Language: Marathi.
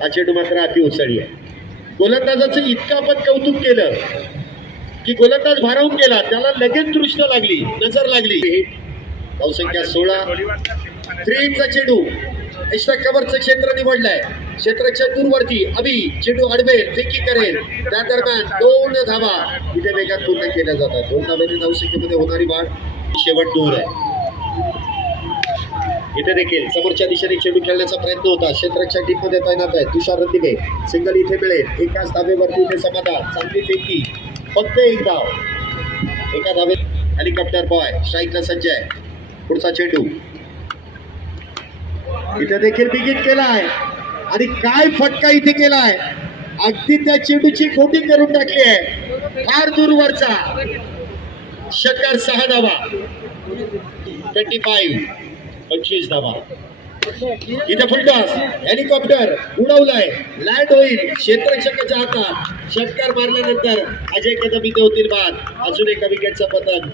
हा चेंडू मात्र अति उसळी आहे. गोलंदाजाचं इतकं आपण कौतुक केलं की गोलंदाज भारावून गेला, त्याला लगेच दृष्ट लागली, नजर लागली. धावसंख्या 16. 3 चा चेंडू एक्स्ट्रा कव्हरचं क्षेत्र निवडलंय. क्षेत्राच्या दूरवरती अभि चेंडू अडवेल, फेकी करेल, त्या दरम्यान 2 धावा इथे वेगात पूर्ण केल्या जातात. 2 धाब्याने धावसंख्येमध्ये होणारी वाढ शेवट दूर आहे. इथे देखील समोरच्या दिशेने चेंडू खेळण्याचा प्रयत्न होता. क्षेत्राच्या टीममध्ये तैनात आहे तुषार रतिके. सिंगल इथे मिळेल. एकाच धाब्यावरती इथे समाधान. चांगली फेकी, फक्त एक धाव. एका धावेत हेलिकॉप्टर बॉय स्ट्राईकला सज्ज आहे. पुढचा चेंडू इथे देखील बिगित केलाय आणि काय फटका इथे केलाय. अगदी त्या चेंडूची कोटिंग करून टाकली आहे. फार दूरवरचा षटकार. 6 धावा. 25 धावा. इथे फुलटॉस, हेलिकॉप्टर उडवलाय, लँड होईल क्षेत्ररक्षकाच्या हातात. षटकार मारल्यानंतर अजय कदम इथे होतील बाद. अजून एका विकेटचं पतन.